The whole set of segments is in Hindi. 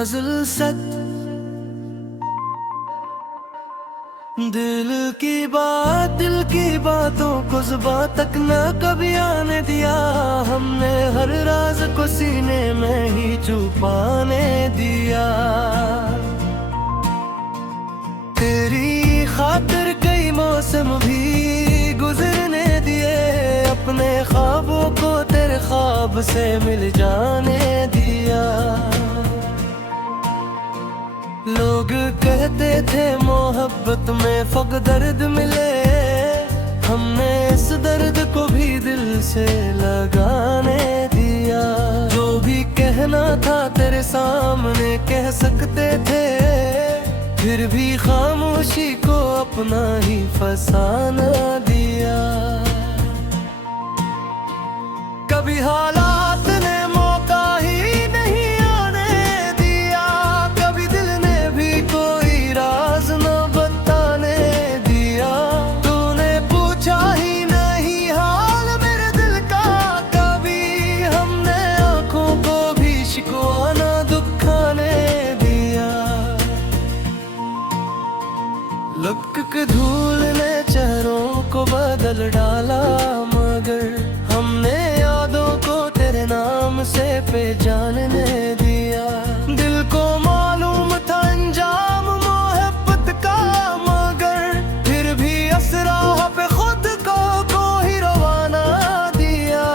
गजल सच, दिल की बात, दिल की बातों को जुबां तक न कभी आने दिया हमने, हर राज को सीने में ही छुपाने दिया। तेरी खातिर कई मौसम भी गुजरने दिए, अपने ख्वाबों को तेरे ख्वाब से मिल जाने दिया। लोग कहते थे मोहब्बत में फक दर्द मिले, हमने इस दर्द को भी दिल से लगाने दिया। जो भी कहना था तेरे सामने कह सकते थे, फिर भी खामोशी को अपना ही फसाना दिया। कभी हालात ने मौका ही नहीं आने दिया, कभी दिल ने भी कोई राज न बताने दिया। तूने पूछा ही नहीं हाल मेरे दिल का, कभी हमने आंखों को भी शिकवा न दुखाने दिया। लुक के धूल ने चेहरों को बदल डाला, मगर हमने यादों को तेरे नाम से पहचानने दिया। दिल को मालूम था अंजाम मोहब्बत का, मगर फिर भी असरा पे खुद को ही रवाना दिया।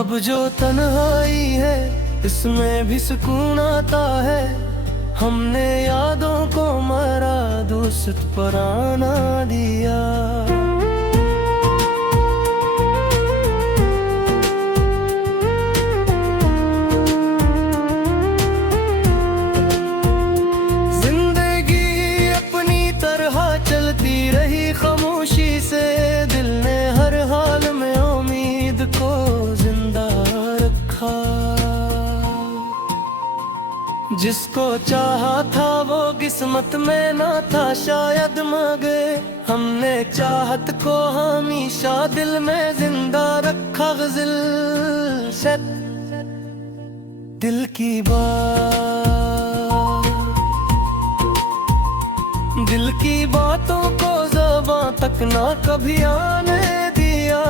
अब जो तन्हाई है इसमें भी सुकून आता है, हमने यादों को मरा दोस्त पराना दिया। जिंदगी अपनी तरह चलती रही खामोशी से, दिल ने हर हाल में उम्मीद को जिंदा रखा। जिसको चाहा था वो किस्मत में ना था शायद, मगर हमने चाहत को हमेशा दिल में जिंदा रखा। गजल सच, दिल की बात, दिल की बातों को ज़बां तक ना कभी आने दिया,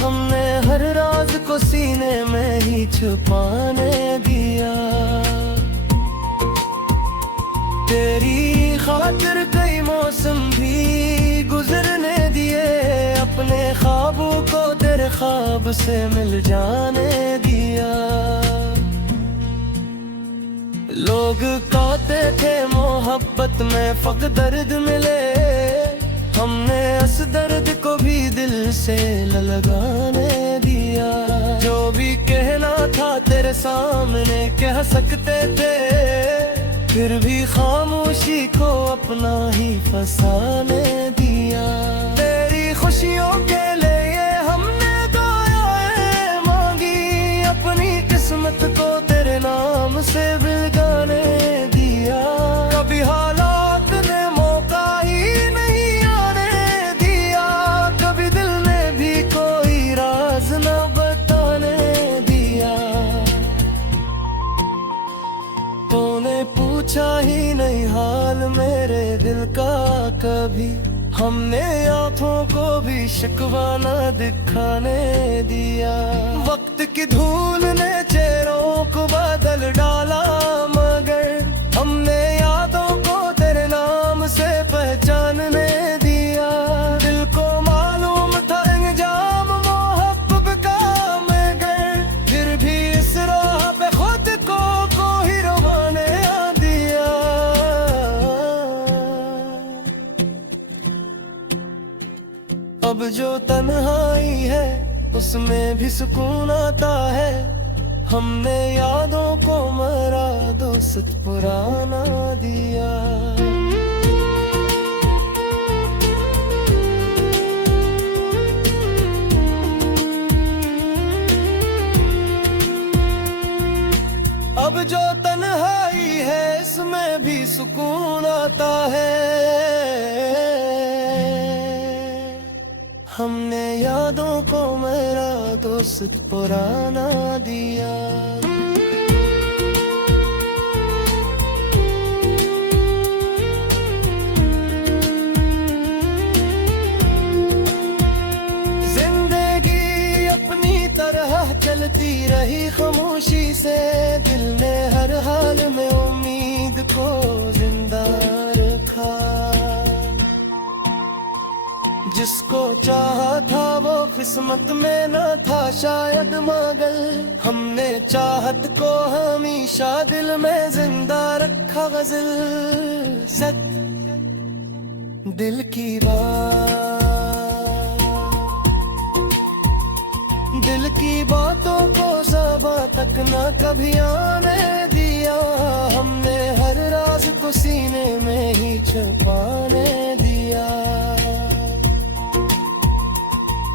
हमने हर राज को सीने में ही छुपाने दिया। तेरी खातिर कई मौसम भी गुजरने दिए, अपने ख्वाबों को तेरे ख्वाब से मिल जाने दिया। लोग कहते थे मोहब्बत में फक दर्द मिले, हमने इस दर्द को भी दिल से लगाने दिया। जो भी कहना था तेरे सामने कह सकते थे, फिर भी खामोशी को अपना ही फसाने दिया। तेरी खुशियों के लिए हमने दुआएं मांगी, अपनी किस्मत को तेरे नाम से बिगाने दिया। कभी हालात ने मौका ही नहीं आने दिया, कभी दिल ने भी कोई राज न बताने दिया। तूने पूछा ही नहीं हाल मेरे दिल का कभी, हमने आंखों को भी शिकवा न दिखाने दिया। वक्त की धूल ने चेहरों को बदल डाला, मगर हमने यादों को तेरे नाम से पहचानने दिया। दिल को मालूम था अंजाम मोहब्बत का, मगर फिर भी इस राह पे खुद को ही रवाने दिया। अब जो तन्हाई है उसमें भी सुकून आता है, हमने यादों को मरा दोस्त पुराना दिया। अब जो तन्हाई है इसमें भी सुकून आता है, हमने यादों को मेरा दोस्त दोस्त पुराना दिया। चलती रही खामोशी से, दिल ने हर हाल में उम्मीद को जिंदा रखा। जिसको चाहा था वो किस्मत में न था शायद मगर, हमने चाहत को हमेशा दिल में जिंदा रखा। गजल सच दिल की बात, दिल की बातों को ज़बां तक न कभी आने दिया। हमने हर राज को सीने में ही छुपाने दिया।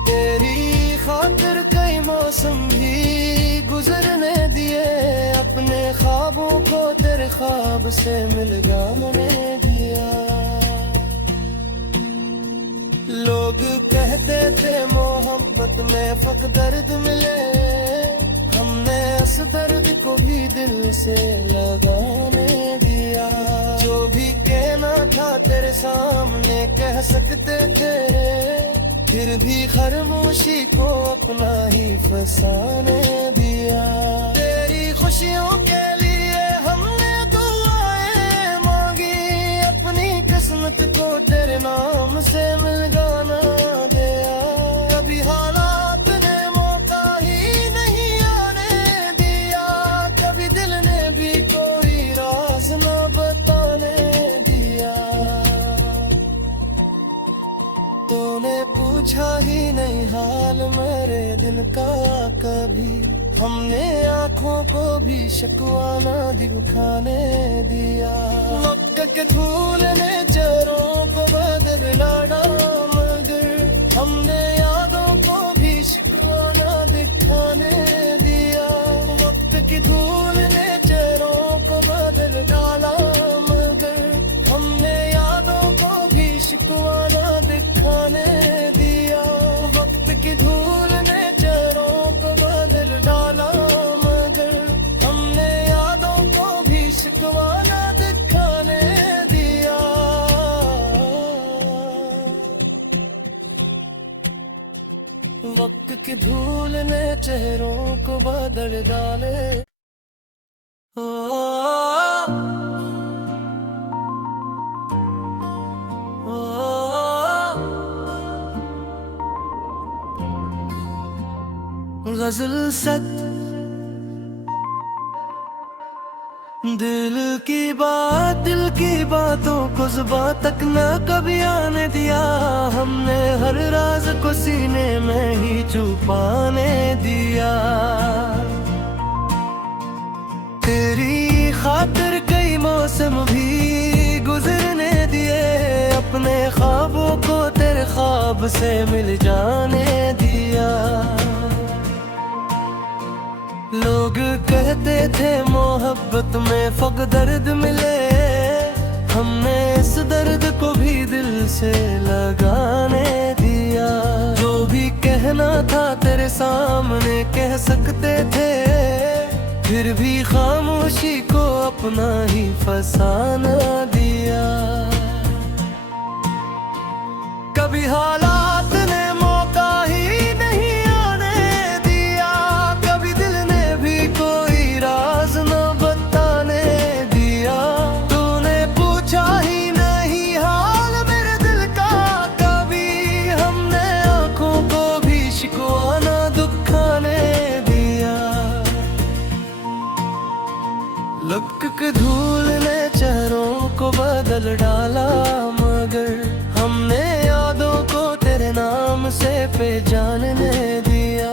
तेरी खातिर कई मौसम भी गुजरने दिए, अपने ख्वाबों को तेरे ख्वाब से मिलगाने दिया। लोग कहते थे मोहब्बत में फक दर्द मिले, हमने इस दर्द को भी दिल से लगाने दिया। जो भी कहना था तेरे सामने कह सकते थे, फिर भी खामोशी को अपना ही फसाने दिया। तेरी खुशियों के लिए हमने दुआएं मांगी, अपनी किस्मत को तेरे नाम से मिलगाना दिया। कभी हालात ने मौका ही नहीं आने दिया, कभी दिल ने भी कोई राज न बताने दिया। तूने पूछा ही नहीं हाल मेरे दिल का कभी, हमने आँखों को भी शिकवा न दिखाने दिया। वक्त के धूल ने चेहरों को बदल डाला मगर, हमने यादों को भी शिकवा न दिखाने दिया। वक्त की धूल ने चेहरों को बदल डाला मगर, हमने यादों को भी शिकवा न दिखाने दिया। वक्त की धूल ने चेहरों को बदल डाला मगर, हमने यादों को भी शिकवा न दिखाने दिया। वक्त की धूल ने चेहरों को बदल डाले। गजल सच दिल की बात, दिल की बातों को ज़ुबां तक न कभी आने दिया। हमने हर राज को सीने में ही छुपाने दिया। तेरी खातिर कई मौसम भी गुजरने दिए, अपने ख्वाबों को तेरे ख्वाब से मिल जाने दिया। लोग कहते थे मोहब्बत में फक दर्द मिले, हमने इस दर्द को भी दिल से लगाने दिया। जो भी कहना था तेरे सामने कह सकते थे, फिर भी खामोशी को अपना ही फसाना दिया। कभी हालात ने मौका ही नहीं आने दिया, कभी दिल ने भी कोई राज न बताने दिया। तूने पूछा ही नहीं हाल मेरे दिल का कभी, हमने आंखों को भी शिकवा न दुखाने दिया। लक के धूल ने चेहरों को बदल डाला मगर, हमने यादों को तेरे नाम से पहचानने दिया।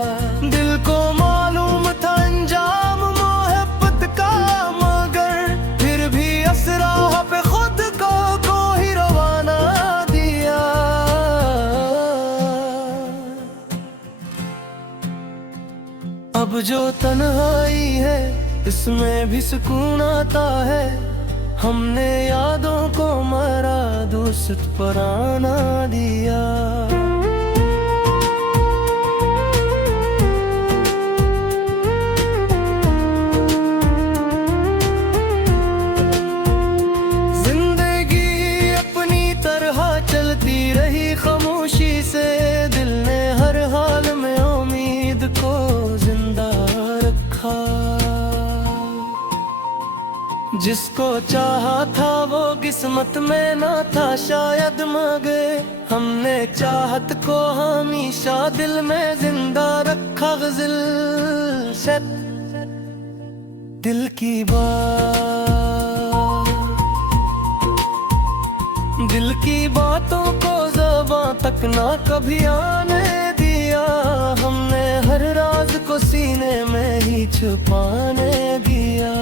दिल को मालूम था अंजाम मोहब्बत का मगर, फिर भी असरा पे खुद को ही रवाना दिया। अब जो तन्हाई है इसमें भी सुकून आता है, हमने यादों को मरा दोस्त पुराना दिया। जिसको चाहा था वो किस्मत में ना था, शायद मगे हमने चाहत को हमेशा दिल में जिंदा रखा। गज़ल से दिल की बात, दिल की बातों को ज़बां तक ना कभी आने दिया। हमने हर राज को सीने में ही छुपाने दिया।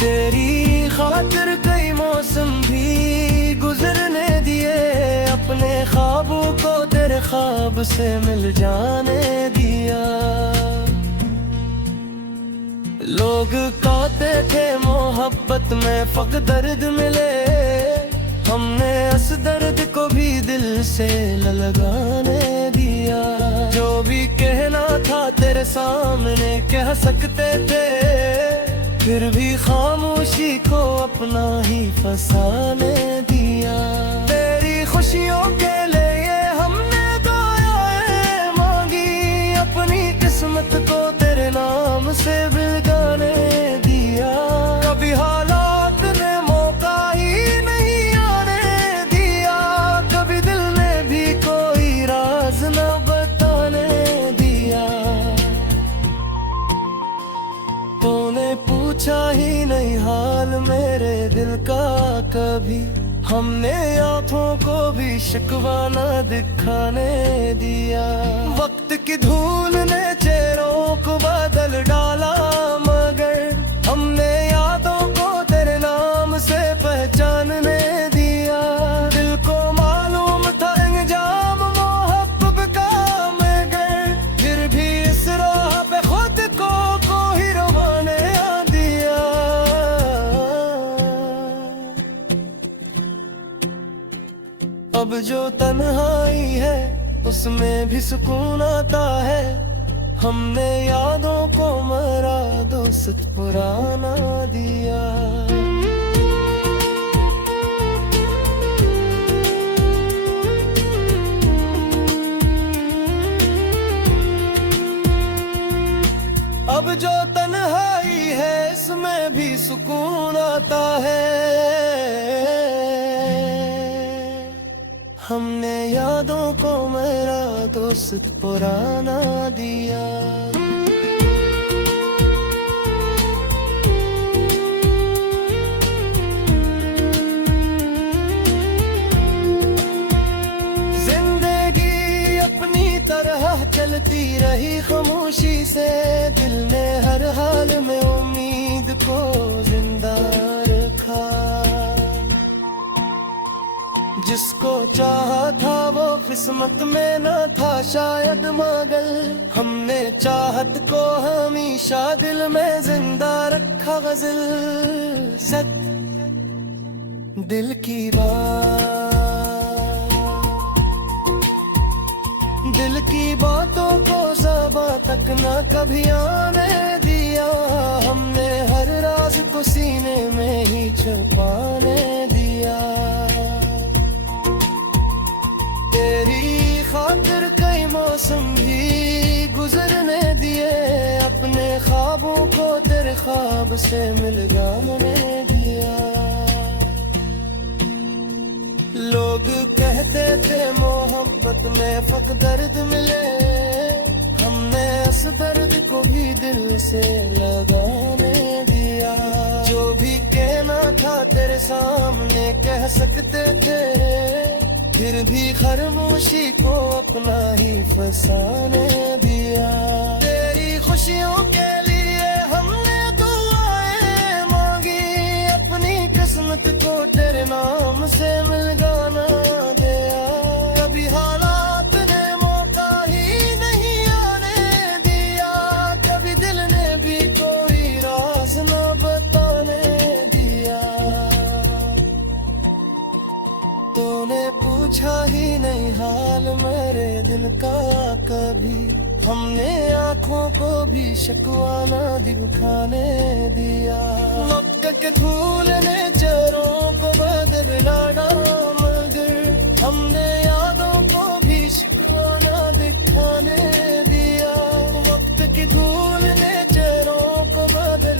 तेरी खातिर कई मौसम भी गुजरने दिए, अपने ख्वाबों को तेरे ख्वाब से मिल जाने दिया। लोग कहते थे मोहब्बत में फ़क़्त दर्द मिले, हमने इस दर्द को भी दिल से लगाने दिया। जो भी कहना था तेरे सामने कह सकते थे, फिर भी खामोशी को अपना ही फसाने दिया। तेरी खुशियों के लिए हमने दुआएं मांगी, अपनी किस्मत को तेरे नाम से बिगाने दिया। कभी हालात ने मौका ही नहीं आने दिया, कभी दिल ने भी कोई राज न बताने दिया। तूने पूछा ही नहीं हाल मेरे दिल का कभी, हमने आँखों को भी शिकवा न दिखाने दिया। वक्त की धूल ने चेहरों को बदल डाला, मगर हमने यादों को तेरे नाम से पहचानने दिया। दिल को मालूम था अंजाम मोहब्बत का, मगर फिर भी इस राह पे खुद को ही रवाने दिया। अब जो तन्हाई है उसमें भी सुकून आता है, हमने यादों को मरा दोस्त पुराना दिया। अब जो तन्हाई है इसमें भी सुकून आता है, हमने यादों को मेरा दोस्त पुराना दिया। जिंदगी अपनी तरह चलती रही खामोशी से, दिल ने हर हाल में उम्मीद को जिंदा रखा। जिसको चाहा था वो किस्मत में न था, शायद मगर हमने चाहत को हमेशा दिल में जिंदा रखा। गज़ल सच दिल की बात, दिल की बातों को ज़बां तक न कभी आने दिया। हमने हर राज को सीने में ही छुपाने दिया। तेरी खातिर कई मौसम भी गुजरने दिए, अपने ख्वाबों को तेरे ख्वाब से मिलगाने दिया। लोग कहते थे मोहब्बत में फ़क़्त दर्द मिले, हमने इस दर्द को भी दिल से लगाने दिया। जो भी कहना था तेरे सामने कह सकते थे, फिर भी खामोशी को अपना ही फसाने दिया। तेरी खुशियों के लिए हमने दुआएं मांगी, अपनी किस्मत को तेरे नाम से मिलगाना दिया। कभी हालात ने मौका ही नहीं आने दिया, कभी दिल ने भी कोई राज न बताने दिया। तूने पूछा ही नहीं हाल मेरे दिल का कभी, हमने आँखों को भी शिकवा न दिखाने दिया। वक्त के धूल ने चेहरों को बदल डाला, मगर हमने यादों को भी शिकवा न दिखाने दिया। वक्त की धूल ने चेहरों को बदल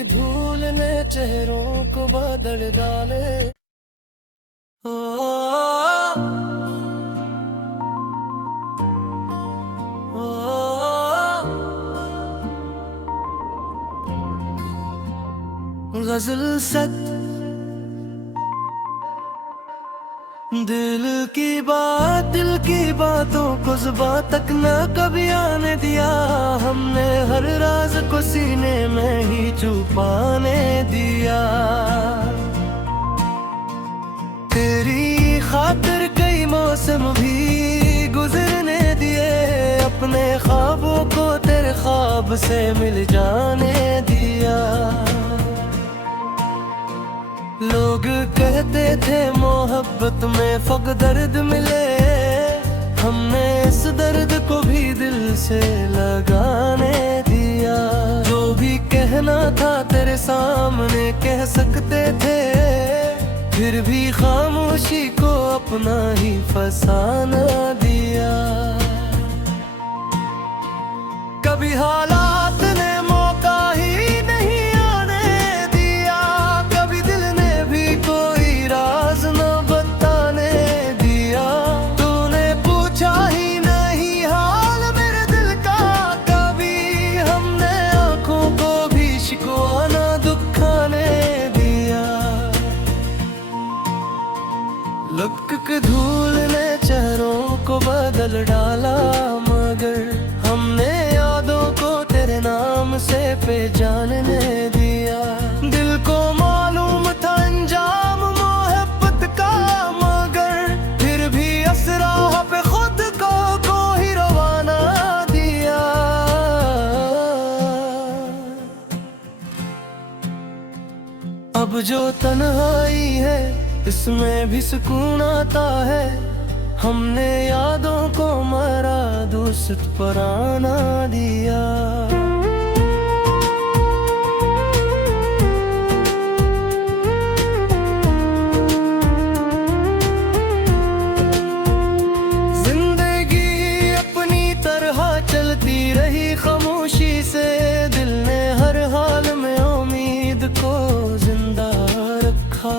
की धूल ने चेहरों को बदल डाले। ओ, ओ, गजल सत दिल की बातों को जुबां तक न कभी आने दिया हमने, हर राज को सीने में ही छुपाने दिया। तेरी खातिर कई मौसम भी गुजरने दिए, अपने ख्वाबों को तेरे ख्वाब से मिल जाने दिया। लोग कहते थे मोहब्बत में फक दर्द मिले, हमने इस दर्द को भी दिल से लगाने दिया। जो भी कहना था तेरे सामने कह सकते थे, फिर भी खामोशी को अपना ही फसाना दिया। कभी हालात ने मौका ही नहीं आने दिया, कभी दिल ने भी कोई राज न बताने दिया। तूने पूछा ही नहीं हाल मेरे दिल का कभी, हमने आंखों को भी शिकवा न दुखाने दिया। लुक के धूल ने चेहरों को बदल डाला, मगर हमने यादों को तेरे नाम से पहचानने दिया। दिल को मालूम था अंजाम मोहब्बत का, मगर फिर भी असराह पे खुद को ही रवाना दिया। अब जो तन्हाई है इसमें भी सुकून आता है, हमने यादों को मरा दोस्त पराना दिया। जिंदगी अपनी तरह चलती रही खामोशी से, दिल ने हर हाल में उम्मीद को जिंदा रखा।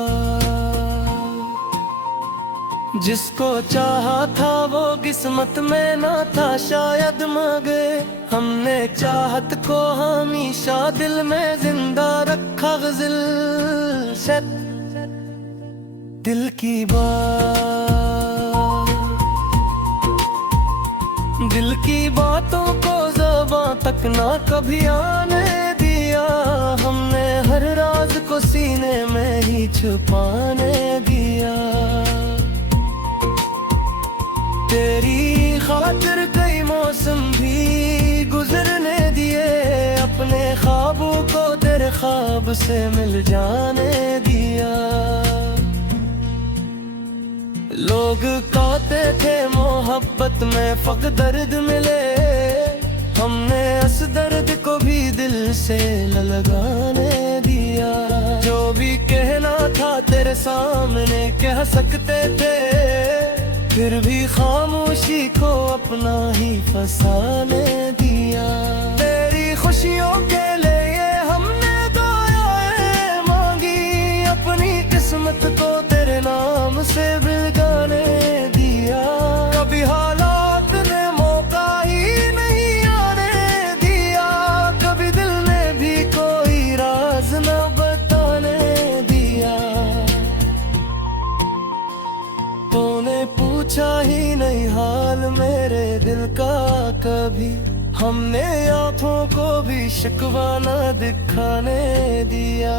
जिसको चाहा था वो किस्मत में ना था शायद, मगर हमने चाहत को हमेशा दिल में जिंदा रखा। गज़ल सत दिल की बात, दिल की बातों को ज़बां तक ना कभी आने दिया, हमने हर राज को सीने में ही छुपाने दिया। तेरी खातिर कई मौसम भी गुजरने दिए, अपने ख्वाबों को तेरे ख्वाब से मिल जाने दिया। लोग कहते थे मोहब्बत में फक दर्द मिले, हमने इस दर्द को भी दिल से लगाने दिया। जो भी कहना था तेरे सामने कह सकते थे, फिर भी खामोशी को अपना ही फसाने दिया। तेरी खुशियों के लिए हमने दुआएं मांगी, अपनी किस्मत को तेरे नाम से बिगाने दिया। कभी हालात ने मौका ही नहीं आने दिया, कभी दिल ने भी कोई राज न बताने दिया। तूने पूछा ही नहीं हाल मेरे दिल का कभी, हमने आंखों को भी शिकवा न दिखाने दिया।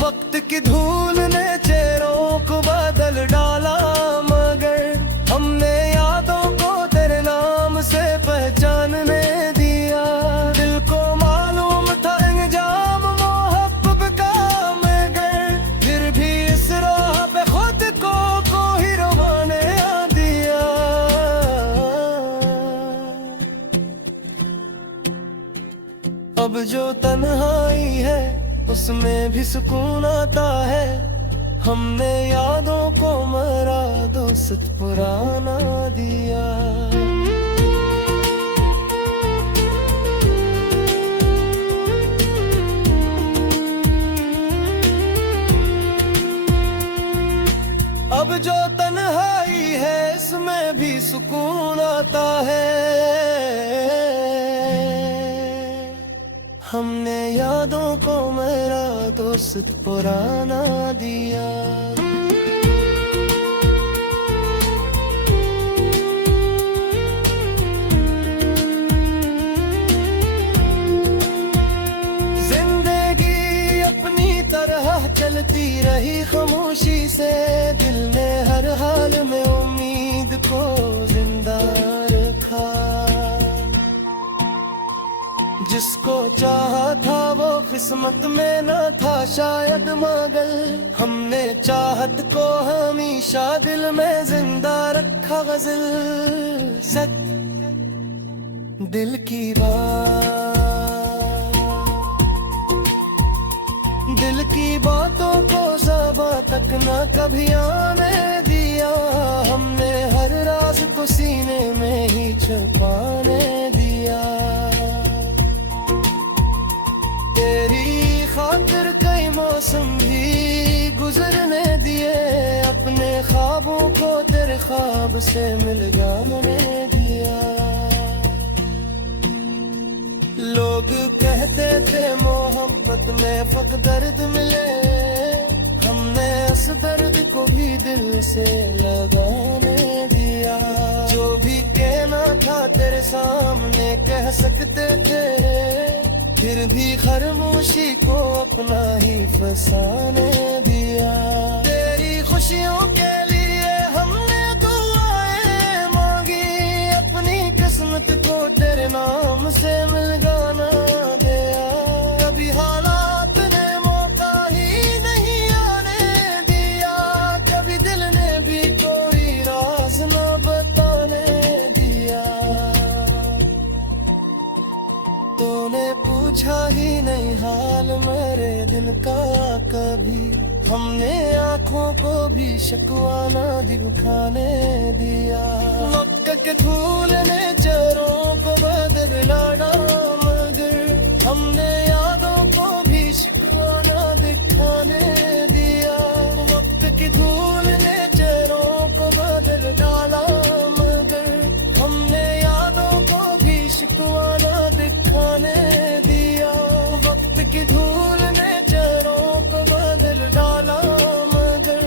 वक्त की धूल ने चेहरों को बदल डाला, मगर हमने यादों को तेरे नाम से पहचानने दिया। दिल को मालूम था अंजाम मोहब्बत का, मगर फिर भी इस राह पे खुद को ही रवाने दिया। अब जो तन्हाई है उसमें भी सुकून आता है, हमने यादों को मरा दोस्त पुराना दिया। जो तन्हाई है इसमें भी सुकून आता है। हमने यादों को मेरा दोस्त पुराना दिया। जिंदगी अपनी तरह चलती रही खामोशी से, दिल ने हर हाल में उम्मीद को जिंदा रखा। जिसको चाहा था वो किस्मत में न था शायद, मगर हमने चाहत को हमेशा दिल में जिंदा रखा। गजल सच दिल की बात, दिल की बातों को ज़बां तक न कभी आने दिया। हमने हर राज को सीने में ही छुपाने दिया। तेरी खातिर कई मौसम भी गुजरने दिए, अपने ख्वाबों को तेरे ख्वाब से मिल जाने दिया। लोग कहते थे मोहब्बत में फक दर्द मिले, हमने उस दर्द को भी दिल से लगाने दिया। जो भी कहना था तेरे सामने कह सकते थे, फिर भी खामोशी को अपना ही फसाने दिया। तेरी खुशियों के लिए हमने दुआएं मांगी, अपनी किस्मत को तेरे नाम से मिलगाना दिया। कभी हालात ने मौका ही नहीं आने दिया, कभी दिल ने भी कोई राज न बताने दिया। तूने पूछा ही नहीं हाल मेरे दिल का कभी, हमने आंखों को भी शिकवा ना दिखाने दिया। वक्त के धूल ने चेहरों को बदल डाला, मगर हमने यादों को भी शिकवा ना दिखाने दिया। वक्त की धूल ने चेहरों को बदल डाला, मगर हमने यादों को भी शिकवा ना दिखाने दिया। वक्त की धूल ने चेहरों को बदल डाला, मगर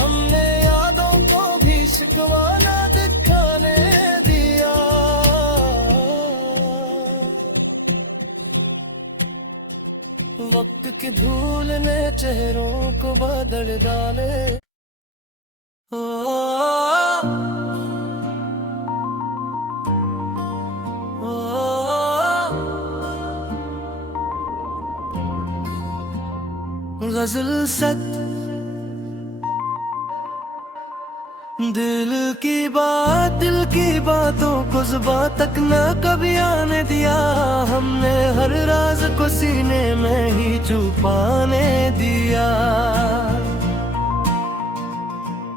हमने यादों को भी शिकवा ना दिखाने दिया। वक्त की धूल ने चेहरों को बदल डाले। गजल सच दिल की बात, दिल की बातों को ज़ुबां तक न कभी आने दिया। हमने हर राज को सीने में ही छुपाने दिया।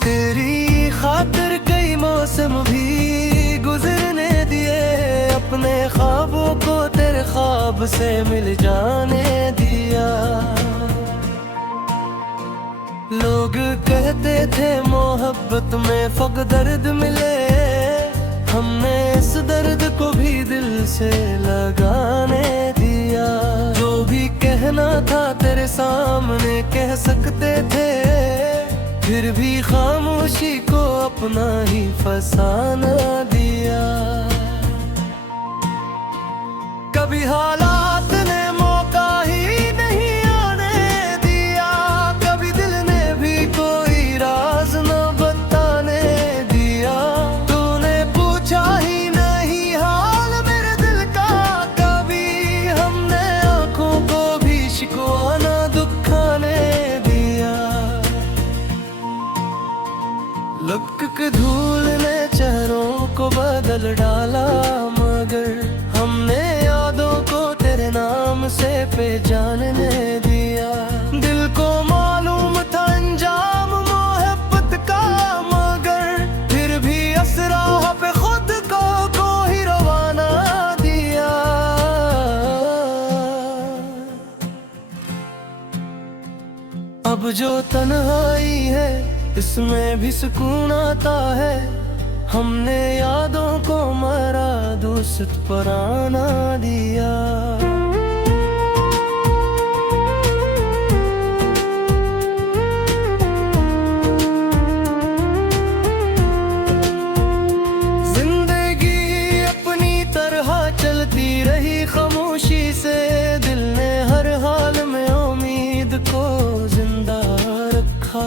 तेरी खातिर कई मौसम भी गुजरने दिए, अपने ख्वाबों को तेरे ख्वाब से मिल जाने दिया। लोग कहते थे मोहब्बत में फक दर्द मिले, हमने इस दर्द को भी दिल से लगाने दिया। जो भी कहना था तेरे सामने कह सकते थे, फिर भी खामोशी को अपना ही फसाना दिया। कभी हालात ने मौका ही नहीं आने दिया, कभी दिल ने भी कोई राज न बताने दिया। तूने पूछा ही नहीं हाल मेरे दिल का कभी, हमने आंखों को भी शिकवा न दुखाने दिया। लक के धूल ने चेहरों को बदल डाला, मगर हमने यादों को तेरे नाम से पहचानने दिया। दिल को मालूम था अंजाम मोहब्बत का, मगर फिर भी असरा पे खुद को ही रवाना दिया। अब जो तन्हाई है इसमें भी सुकून आता है। हमने यादों को मरा, दोस्त पुराना दिया। रही खामोशी से, दिल ने हर हाल में उम्मीद को जिंदा रखा।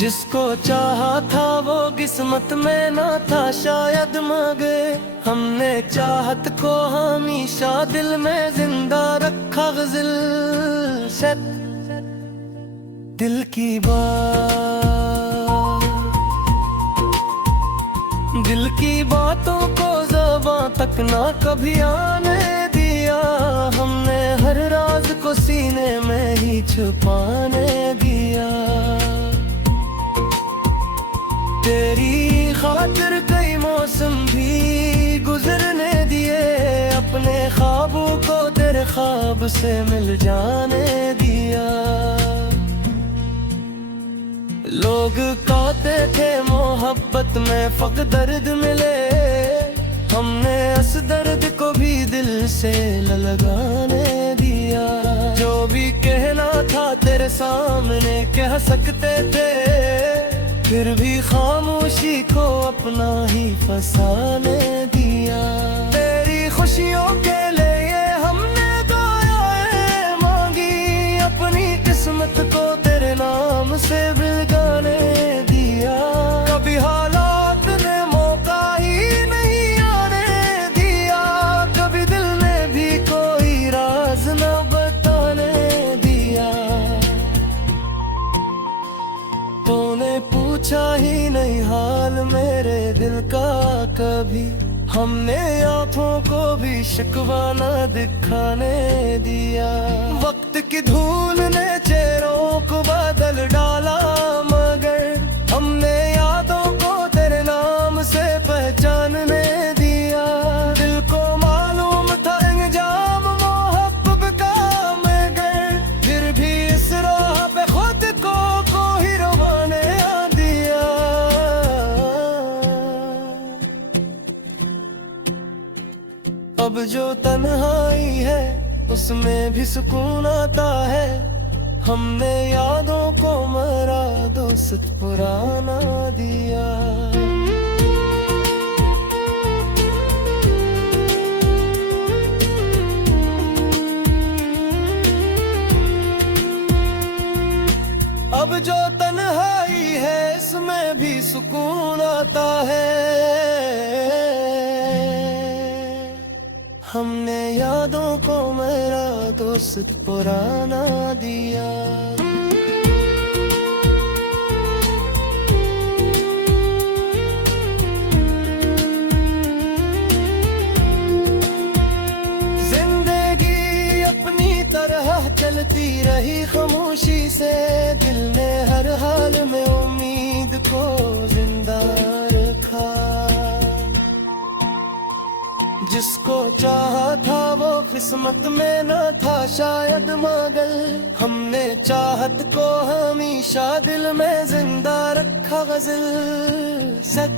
जिसको चाहा था वो किस्मत में ना था, शायद मांगे हमने चाहत को हमेशा दिल में जिंदा रखा। गज़ल शत दिल की बात, दिल की बातों को ज़बां तक ना कभी आने दिया। हमने हर राज को सीने में ही छुपाने दिया। तेरी खातिर कई मौसम भी गुजरने दिए, अपने ख्वाबों को तेरे ख्वाब से मिल जाने दिया। लोग कहते थे मोहब्बत में फक दर्द मिले, हमने इस दर्द को भी दिल से लगाने दिया। जो भी कहना था तेरे सामने कह सकते थे, फिर भी खामोशी को अपना ही फसाने दिया। तेरी खुशियों के लिए हमने दुआएं मांगी, अपनी किस्मत को तेरे नाम से बिगाने दिया। कभी हालात ने मौका ही नहीं आने दिया, कभी दिल ने भी कोई राज न बताने दिया। तूने पूछा ही नहीं हाल मेरे दिल का कभी, हमने आँखों को भी शिकवा न दिखाने दिया। वक्त की धूल ने चेहरों को बदल डाला, मगर हमने यादों को तेरे नाम से पहचानने दिया। दिल को मालूम था अंजाम मोहब्बत का, मगर फिर भी इस राह पे खुद को ही रवाने दिया। अब जो तन्हाई है उसमें भी सुकून आता है। हमने यादों को मरा, दोस्त पुराना दिया। अब जो तन्हाई है इसमें भी सुकून आता है। हमने यादों को मेरा दोस्त पुराना दिया। जिंदगी अपनी तरह चलती रही खामोशी से, दिल ने हर हाल में उम्मीद को जिंदा रखा। जिसको चाहा था वो किस्मत में न था, शायद मगर हमने चाहत को हमेशा दिल में जिंदा रखा। गज़ल सच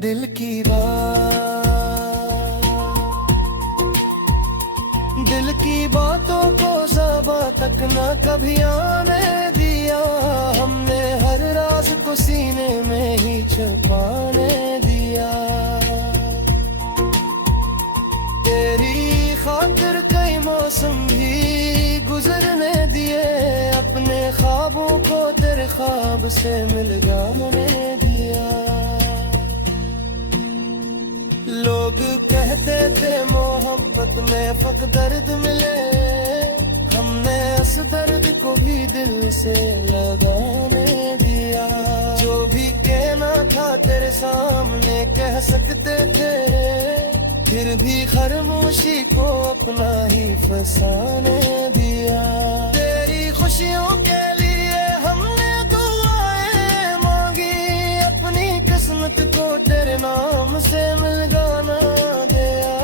दिल की बात, दिल की बातों को ज़बां तक न कभी आने दिया। हमने हर राज को सीने में ही छुपाने दिया। तेरी खातिर कई मौसम भी गुजरने दिए, अपने ख्वाबों को तेरे ख्वाब से मिल जाने दिया। लोग कहते थे मोहब्बत में फक दर्द मिले, हमने इस दर्द को भी दिल से लगाने दिया। जो भी कहना था तेरे सामने कह सकते थे, फिर भी खामोशी को अपना ही फसाने दिया। तेरी खुशियों के लिए हमने दुआएं मांगी, अपनी किस्मत को तेरे नाम से मिलगाना दिया।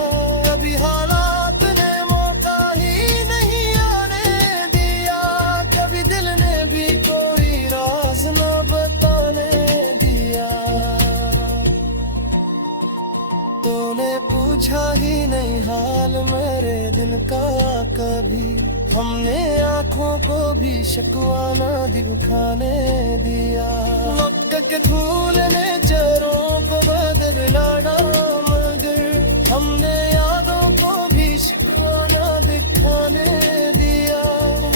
कभी हालात ने मौका ही नहीं आने दिया, कभी हाल मेरे दिल का कभी। हमने आँखों को भी शिकवा ना दिखाने दिया। वक्त के धूल ने चेहरों को बदल डाला, मगर हमने यादों को भी शिकवा ना दिखाने दिया।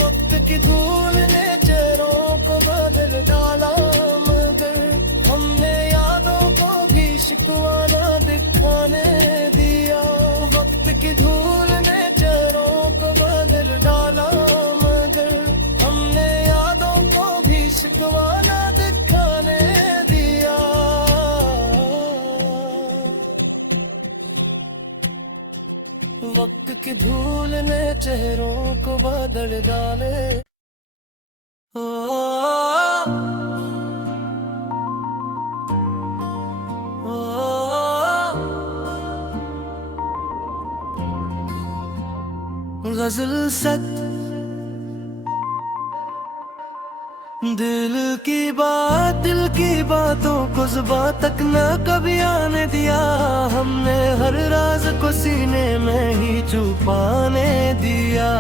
वक्त की धूल ने चेहरों को बदल डाला, मगर हमने यादों को भी शिकवा ना दिखाने दिया। वक्त की धूल ने चेहरों को बदल डाला, मगर हमने यादों को भी शिकवा ना दिखाने दिया। वक्त की धूल ने चेहरों को बदल डाले। गजल सच दिल की बात, दिल की बातों को जुबां तक न कभी आने दिया। हमने हर राज को सीने में ही छुपाने दिया।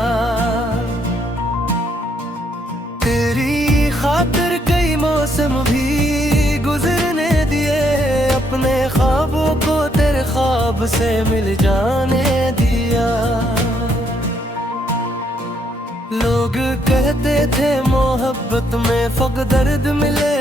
तेरी खातिर कई मौसम भी गुजरने दिए, अपने ख्वाबों को तेरे ख्वाब से मिल जाने दिया। लोग कहते थे मोहब्बत में फक दर्द मिले,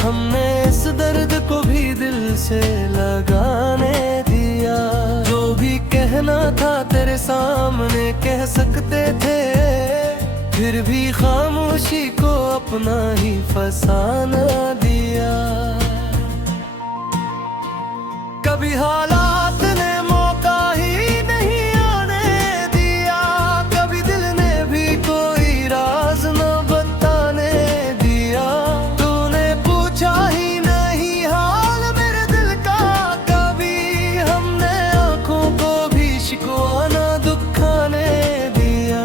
हमने इस दर्द को भी दिल से लगाने दिया। जो भी कहना था तेरे सामने कह सकते थे, फिर भी खामोशी को अपना ही फसाना दिया। कभी हालात ने मौका ही नहीं आने दिया, कभी दिल ने भी कोई राज न बताने दिया। तूने पूछा ही नहीं हाल मेरे दिल का कभी, हमने आंखों को भी शिकवा ना दुखाने दिया।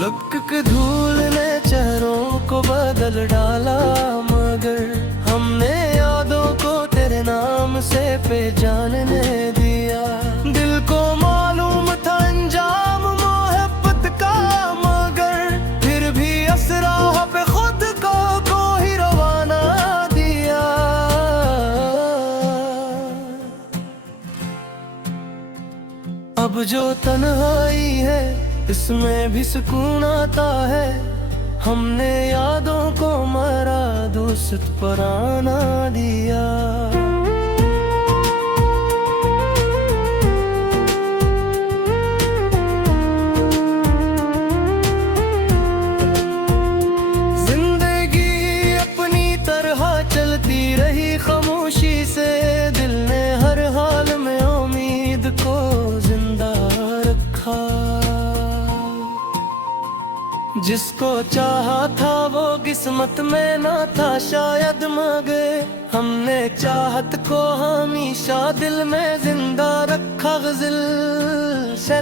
लुक के धूल ने चेहरों को बदल डाला, मगर हमने यादों को तेरे नाम से पहचानने दिया। दिल को मालूम था अंजाम मोहब्बत का, मगर फिर भी असरा पे खुद को ही रवाना दिया। अब जो तन्हाई है इसमें भी सुकून आता है। हमने यादों को मरा दोस्त पराना दिया। जिंदगी अपनी तरह चलती रही खामोशी से, दिल ने हर हाल में उम्मीद को जिंदा रखा। जिसको चाहा था वो किस्मत में ना था शायद, मगर हमने चाहत को हमेशा दिल में जिंदा रखा। गजल से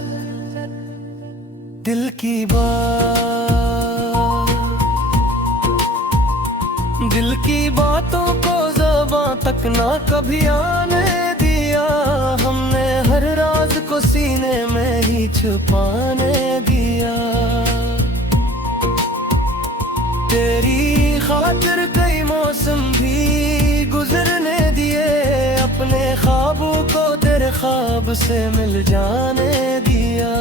दिल की बात, दिल की बातों को ज़बां तक ना कभी आने दिया। हमने हर राज को सीने में ही छुपाने दिया। तेरी खातिर कई मौसम भी गुजरने दिए, अपने ख्वाबों को तेरे ख्वाब से मिल जाने दिया।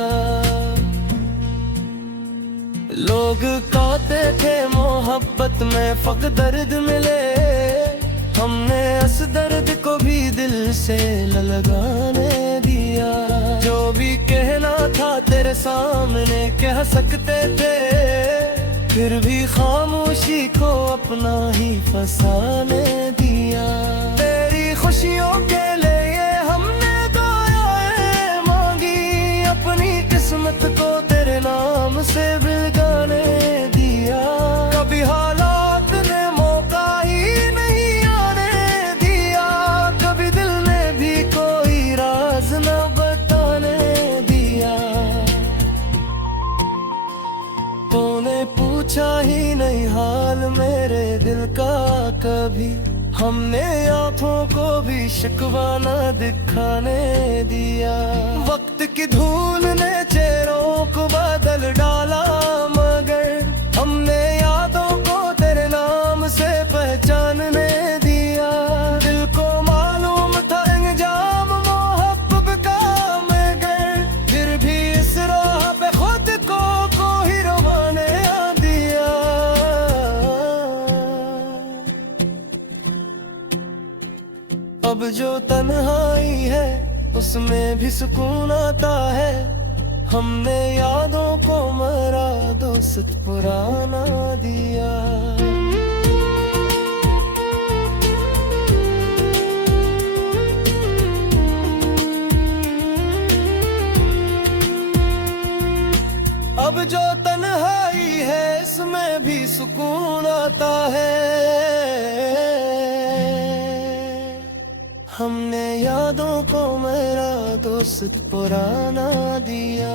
लोग कहते थे मोहब्बत में फक दर्द मिले, हमने इस दर्द को भी दिल से लगाने दिया। जो भी कहना था तेरे सामने कह सकते थे, फिर भी खामोशी को अपना ही फसाने दिया। तेरी खुशियों के लिए हमने दुआएं मांगी, अपनी किस्मत को तेरे नाम से बिगाने दिया। कभी हालात ने मौका ही नहीं आने दिया, कभी दिल ने भी कोई राज न बताने दिया। तूने पूछा ही नहीं हाल मेरे दिल का कभी, हमने आंखों को भी शिकवा न दिखाने दिया। वक्त की धूल ने चेहरों को बदल डाला, मगर हमने यादों को तेरे नाम से पहचानने दिया। दिल को मालूम था अंजाम मोहब्बत का, मगर फिर भी इस राह पे खुद को ही रवाने दिया। अब जो तन्हाई है उसमें भी सुकून आता है। हमने यादों को मरा दोस्त पुराना दिया। अब जो तन्हाई है इसमें भी सुकून आता है। हमने यादों को मेरा दोस्त पुराना दिया।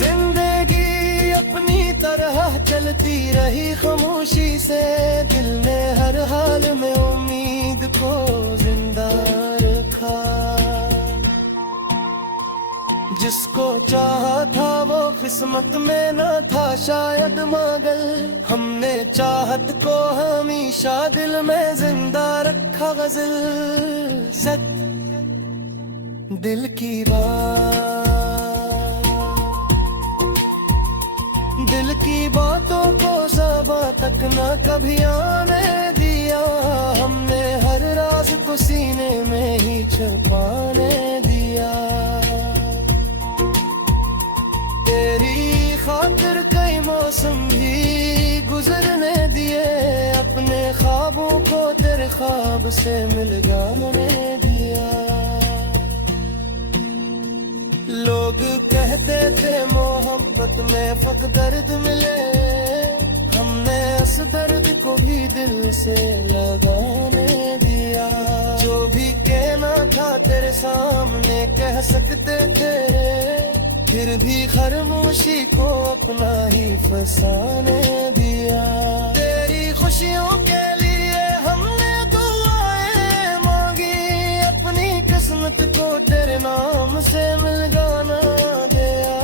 जिंदगी अपनी तरह चलती रही खामोशी से, दिल ने हर हाल में उम्मीद को जिंदा रखा। जिसको चाहा था वो किस्मत में न था शायद, मगर हमने चाहत को हमेशा दिल में जिंदा रखा। गजल सच दिल की बात, दिल की बातों को ज़बां तक न कभी आने दिया। हमने हर राज को सीने में ही छुपाने दिया। तेरी खातिर कई मौसम भी गुजरने दिए, अपने ख्वाबों को तेरे ख्वाब से मिलगाने दिया। लोग कहते थे मोहब्बत में फक दर्द मिले, हमने इस दर्द को भी दिल से लगाने दिया। जो भी कहना था तेरे सामने कह सकते थे, फिर भी खामोशी को अपना ही फसाने दिया। तेरी खुशियों के लिए हमने दुआएं मांगी, अपनी किस्मत को तेरे नाम से मिलगाना दिया।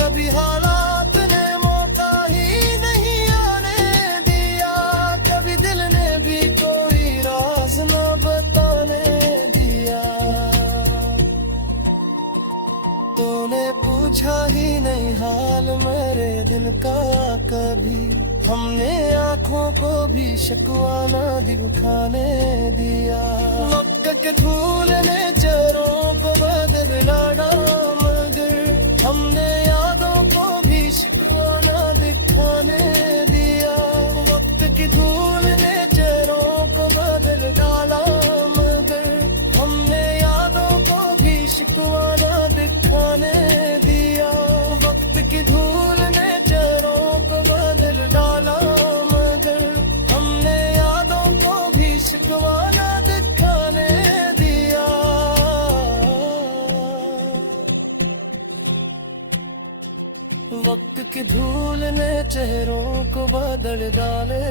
कभी हालात ने मौका ही नहीं आने दिया, कभी दिल ने भी कोई राज न बताने दिया। तूने पूछा ही नहीं हाल मेरे दिल का कभी, हमने आंखों को भी शिकवा न दिखाने दिया। वक्त के धूल ने चेहरों को बदल डाला, मगर हमने यादों को भी शिकवा न दिखाने दिया। वक्त की धूल ने चेहरों को बदल डाला, मगर हमने यादों को भी शिकवा न दिखाने दिया। वक्त की धूल ने चेहरों को बदल डाला, मगर हमने यादों को भी शिकवा न दिखाने दिया। वक्त की धूल ने चेहरों को बदल डाले।